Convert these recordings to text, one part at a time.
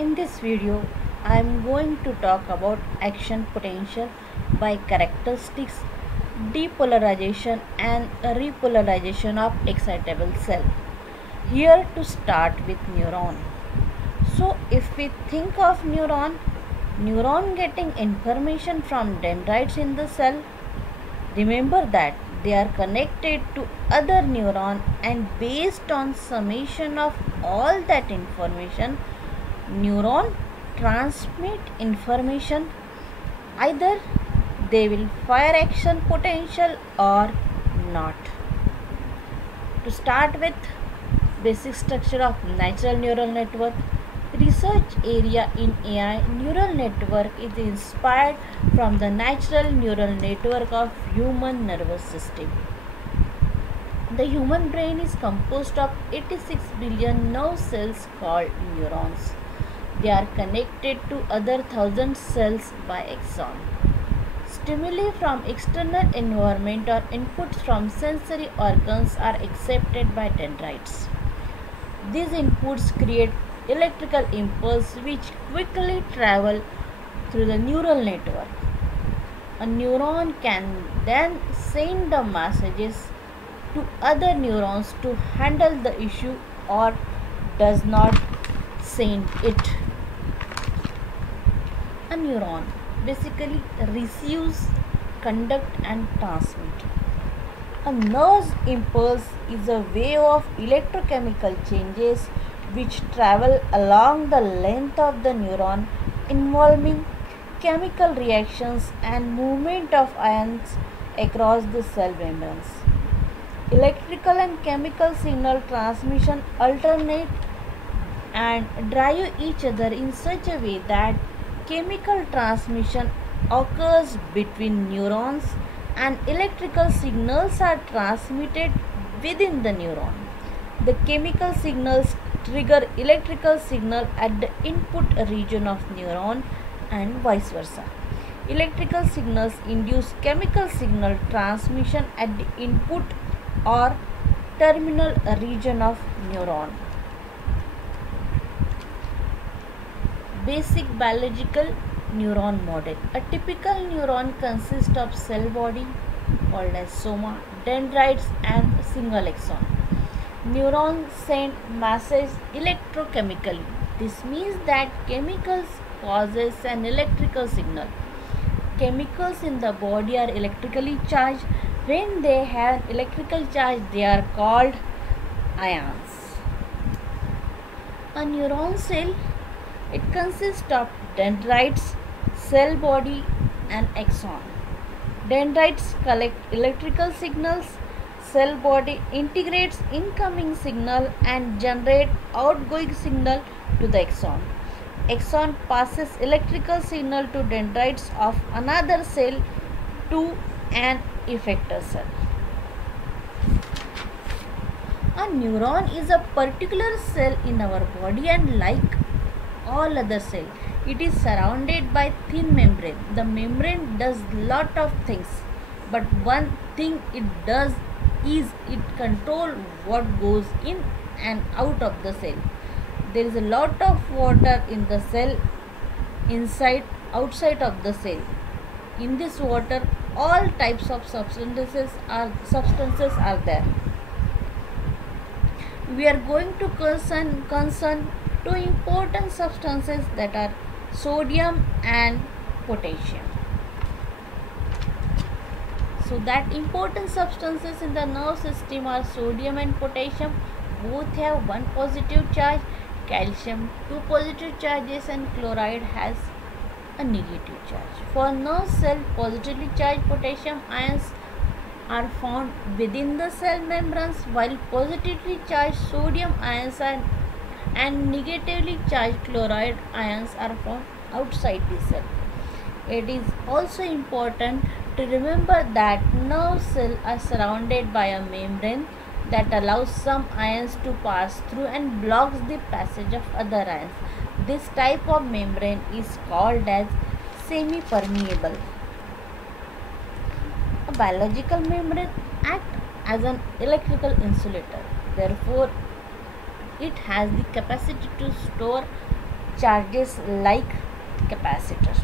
In this video, I am going to talk about action potential by characteristics, depolarization and repolarization of excitable cell. Here to start with neuron. So if we think of neuron getting information from dendrites in the cell, remember that they are connected to other neuron and based on summation of all that information, neuron transmit information. Either they will fire action potential or not. To start with, basic structure of natural neural network. Research area in AI neural network is inspired from the natural neural network of human nervous system. The human brain is composed of 86 billion nerve cells called neurons. They are connected to other thousand cells by axon. Stimuli from external environment or inputs from sensory organs are accepted by dendrites. These inputs create electrical impulse which quickly travel through the neural network. A neuron can then send the messages to other neurons to handle the issue or does not send it. A neuron basically receives, conduct and transmit. A nerve impulse is a wave of electrochemical changes which travel along the length of the neuron, involving chemical reactions and movement of ions across the cell membranes. Electrical and chemical signal transmission alternate and drive each other in such a way that chemical transmission occurs between neurons and electrical signals are transmitted within the neuron. The chemical signals trigger electrical signal at the input region of neuron and vice versa. Electrical signals induce chemical signal transmission at the input or terminal region of neuron. Basic biological neuron model. A typical neuron consists of cell body called as soma, dendrites and single axon. Neurons send message electrochemically. This means that chemicals causes an electrical signal. Chemicals in the body are electrically charged. When they have electrical charge, they are called ions. A neuron cell, it consists of dendrites, cell body and axon. Dendrites collect electrical signals, cell body integrates incoming signal and generate outgoing signal to the axon. Axon passes electrical signal to dendrites of another cell to an effector cell. A neuron is a particular cell in our body and like all other cells, it is surrounded by thin membrane. The membrane does lot of things, but one thing it does is it control what goes in and out of the cell. There is a lot of water in the cell, outside of the cell. In this water, all types of substances are there. We are going to concern two important substances, that are sodium and potassium. So that important substances in the nerve system are sodium and potassium. Both have one positive charge. Calcium, two positive charges, and chloride has a negative charge. For nerve cell, positively charged potassium ions are found within the cell membranes, while positively charged sodium ions and negatively charged chloride ions are found outside the cell. It is also important to remember that nerve cells are surrounded by a membrane that allows some ions to pass through and blocks the passage of other ions. This type of membrane is called as semi-permeable. A biological membrane acts as an electrical insulator. Therefore, it has the capacity to store charges like capacitor.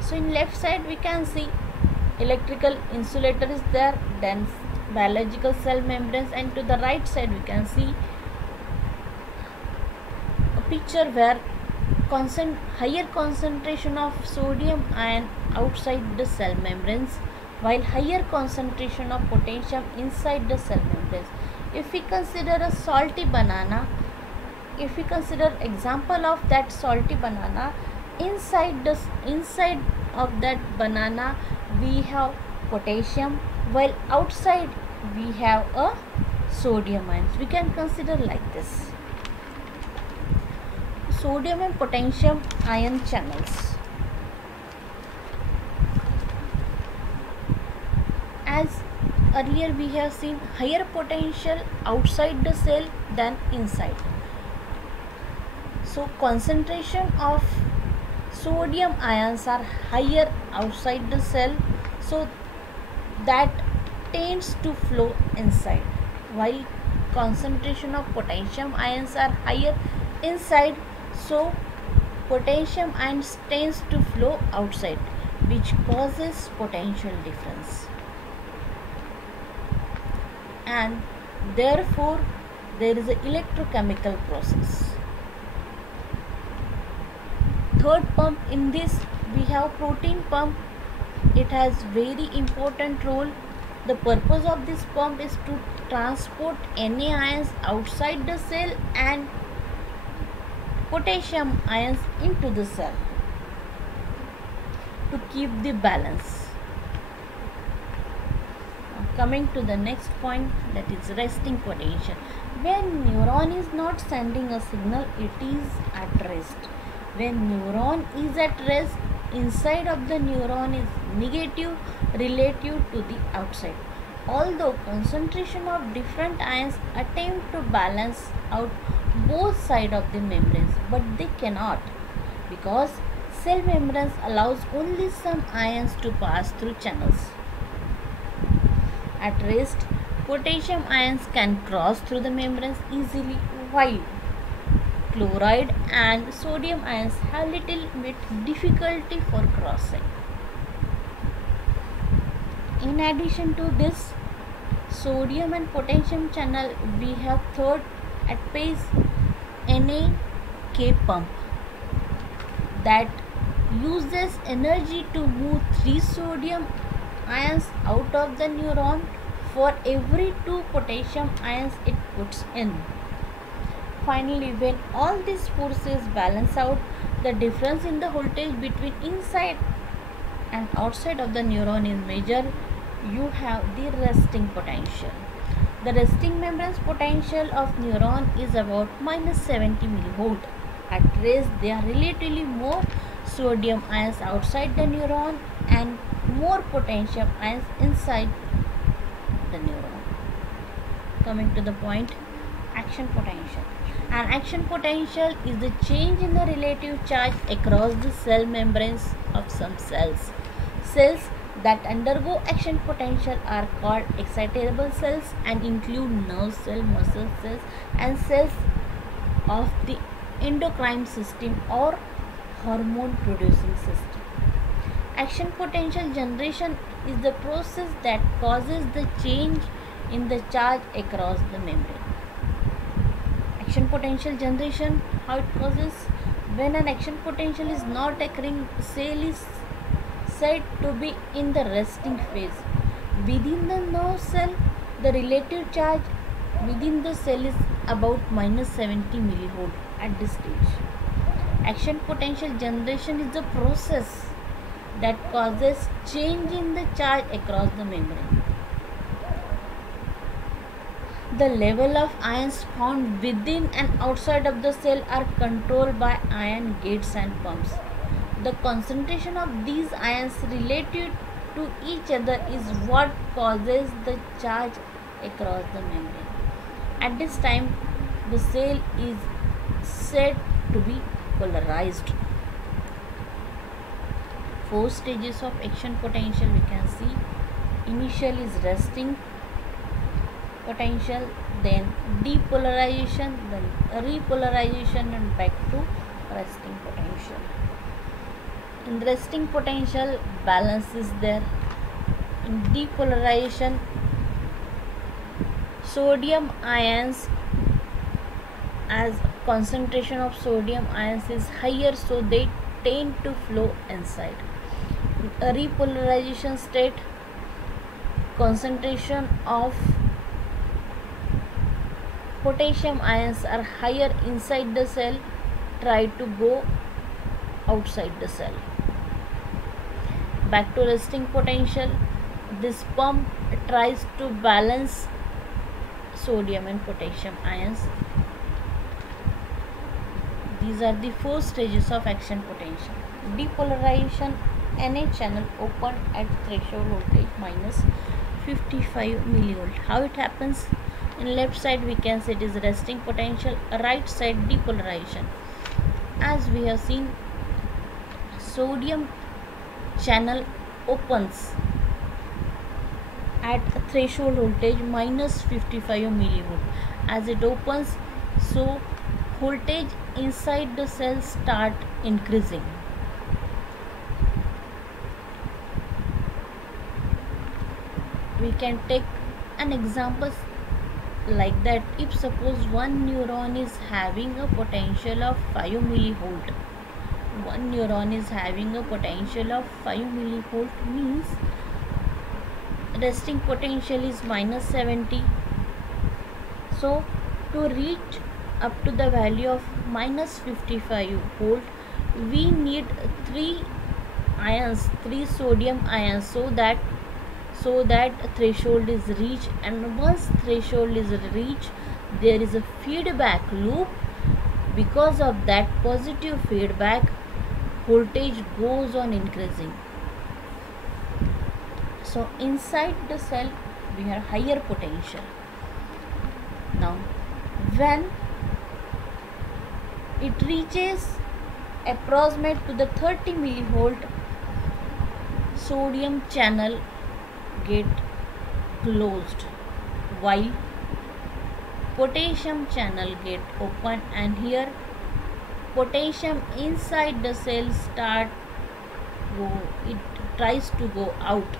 So in left side we can see electrical insulator is there, then biological cell membranes, and to the right side we can see a picture where higher concentration of sodium ion outside the cell membranes while higher concentration of potassium inside the cell membranes. If we consider a salty banana, if we consider example of that salty banana, inside of that banana we have potassium while outside we have a sodium ions. We can consider like this: sodium and potassium ion channels. As earlier we have seen, higher potential outside the cell than inside. So concentration of sodium ions are higher outside the cell, so that tends to flow inside, while concentration of potassium ions are higher inside, so potassium ions tends to flow outside, which causes potential difference, and therefore there is an electrochemical process. Third pump in this we have protein pump. It has very important role. The purpose of this pump is to transport Na ions outside the cell and potassium ions into the cell to keep the balance. Now coming to the next point, that is resting potential. When neuron is not sending a signal, it is at rest. When neuron is at rest, inside of the neuron is negative relative to the outside. Although concentration of different ions attempt to balance out both sides of the membranes, but they cannot, because cell membranes allows only some ions to pass through channels. At rest, potassium ions can cross through the membranes easily, while chloride and sodium ions have little bit difficulty for crossing. In addition to this sodium and potassium channel, we have third at phase NAK pump that uses energy to move 3 sodium ions out of the neuron for every 2 potassium ions it puts in. Finally, when all these forces balance out, the difference in the voltage between inside and outside of the neuron is measured. You have the resting potential. The resting membrane's potential of neuron is about -70 millivolt. At rest, there are relatively more sodium ions outside the neuron and more potassium ions inside the neuron. Coming to the point, action potential. An action potential is the change in the relative charge across the cell membranes of some cells. Cells that undergo action potential are called excitable cells and include nerve cell, muscle cells, and cells of the endocrine system or hormone producing system. Action potential generation is the process that causes the change in the charge across the membrane. Action potential generation, how it causes? When an action potential is not occurring, cell is said to be in the resting phase. Within the nerve cell, the relative charge within the cell is about -70 millivolt at this stage. Action potential generation is the process that causes change in the charge across the membrane. The level of ions found within and outside of the cell are controlled by ion gates and pumps. The concentration of these ions relative to each other is what causes the charge across the membrane. At this time, the cell is said to be polarized. 4 stages of action potential we can see. Initial is resting, potential, then depolarization, then repolarization, and back to resting potential. In resting potential, balance is there. In depolarization, sodium ions, as concentration of sodium ions is higher, so they tend to flow inside. In a repolarization state, concentration of potassium ions are higher inside the cell, try to go outside the cell. Back to resting potential, this pump tries to balance sodium and potassium ions. These are the four stages of action potential. Depolarization, Na channel open at threshold voltage minus 55 millivolt. How it happens? In left side we can say it is resting potential, right side depolarization. As we have seen, sodium channel opens at threshold voltage minus 55 millivolt. As it opens, so voltage inside the cell start increasing. We can take an example like that. If suppose one neuron is having a potential of 5 millivolt, one neuron is having a potential of 5 millivolt, means resting potential is minus 70. So to reach up to the value of minus 55 volt, we need 3 ions, 3 sodium ions, so that threshold is reached. And once threshold is reached, there is a feedback loop. Because of that positive feedback, voltage goes on increasing. So inside the cell we have higher potential. Now when it reaches approximate to the 30 millivolt, sodium channel get closed, while potassium channel get open, and here potassium inside the cell it tries to go out.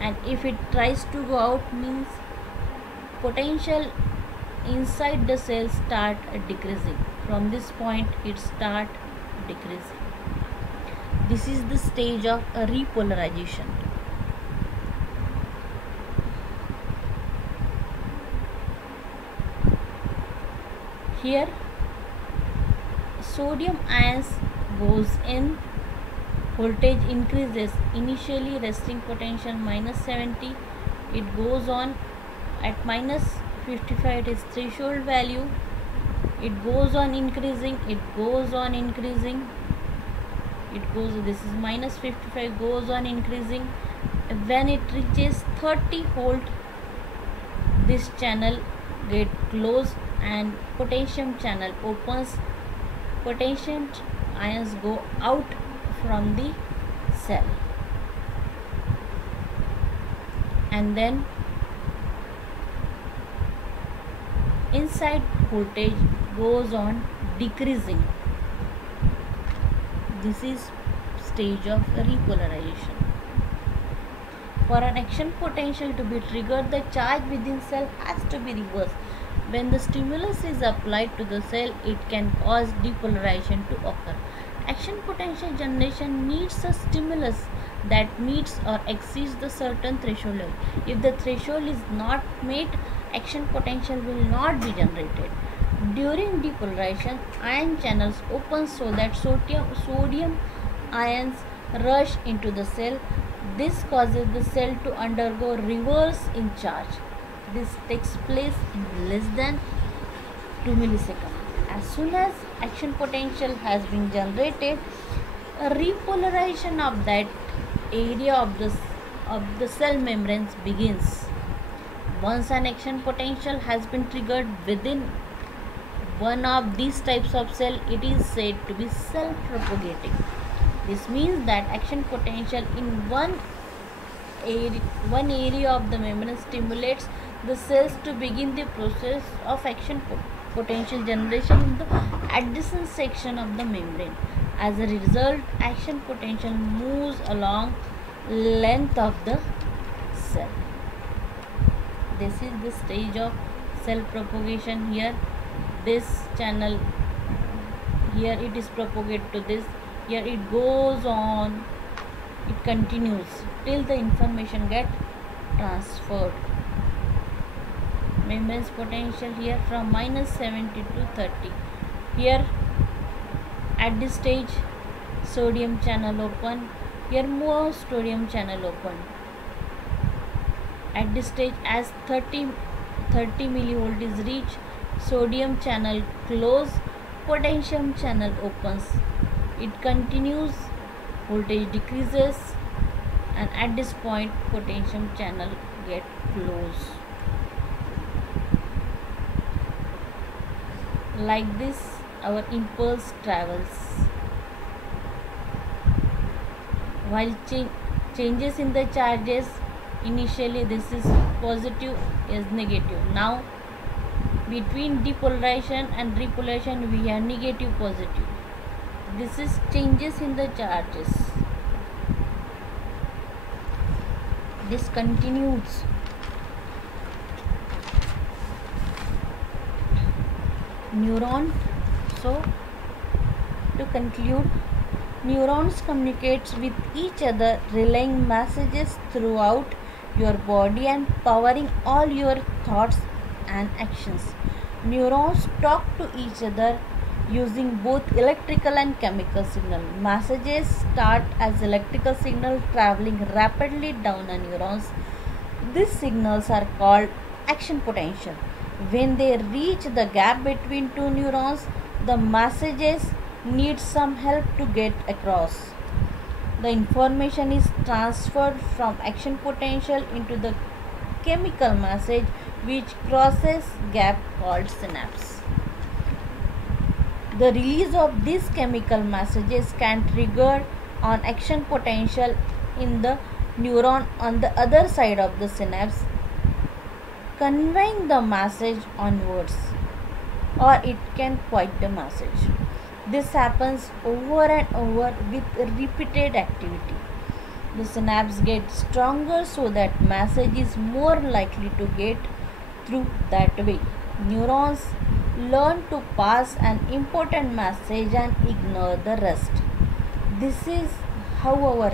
And if it tries to go out, means potential inside the cell start decreasing. From this point it start decreasing. This is the stage of a repolarization. Here sodium ions goes in, voltage increases. Initially resting potential minus 70, it goes on at minus 55, it is threshold value. It goes on increasing, it goes on increasing, this is minus 55, goes on increasing. When it reaches 30 volt, this channel get closed and potassium channel opens. Potassium ions go out from the cell, and then inside voltage goes on decreasing. This is stage of repolarization. For an action potential to be triggered, the charge within cell has to be reversed. When the stimulus is applied to the cell, it can cause depolarization to occur. Action potential generation needs a stimulus that meets or exceeds the certain threshold level. If the threshold is not met, action potential will not be generated. During depolarization, ion channels open so that sodium ions rush into the cell. This causes the cell to undergo reverse in charge. This takes place in less than 2 milliseconds. As soon as action potential has been generated, a repolarization of that area of the cell membranes begins. Once an action potential has been triggered within one of these types of cell, it is said to be self-propagating. This means that action potential in one area of the membrane stimulates the cells to begin the process of action potential generation in the adjacent section of the membrane. As a result, action potential moves along length of the cell. This is the stage of cell propagation. Here this channel, here it is propagated to this, here it goes on, it continues till the information get transferred. Membrane's potential here from -70 to 30. Here at this stage sodium channel open, here more sodium channel open. At this stage, as 30 millivolt is reached, sodium channel close, potassium channel opens. It continues, voltage decreases, and at this point potassium channel get closed. Like this our impulse travels. While changes in the charges, initially this is positive, is negative. Now between depolarization and repolarization we have negative positive. This is changes in the charges. This continues. Neuron. So to conclude, neurons communicate with each other, relaying messages throughout your body and powering all your thoughts and actions. Neurons talk to each other using both electrical and chemical signal. Messages start as electrical signal traveling rapidly down the neurons. These signals are called action potential. When they reach the gap between two neurons, the messages need some help to get across. The information is transferred from action potential into the chemical message which crosses gap called synapse. The release of these chemical messages can trigger on action potential in the neuron on the other side of the synapse, conveying the message onwards, or it can quit the message. This happens over and over with repeated activity. The synapse gets stronger so that message is more likely to get through that way. Neurons learn to pass an important message and ignore the rest. This is how our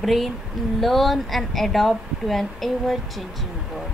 brain learn and adapt to an ever-changing world.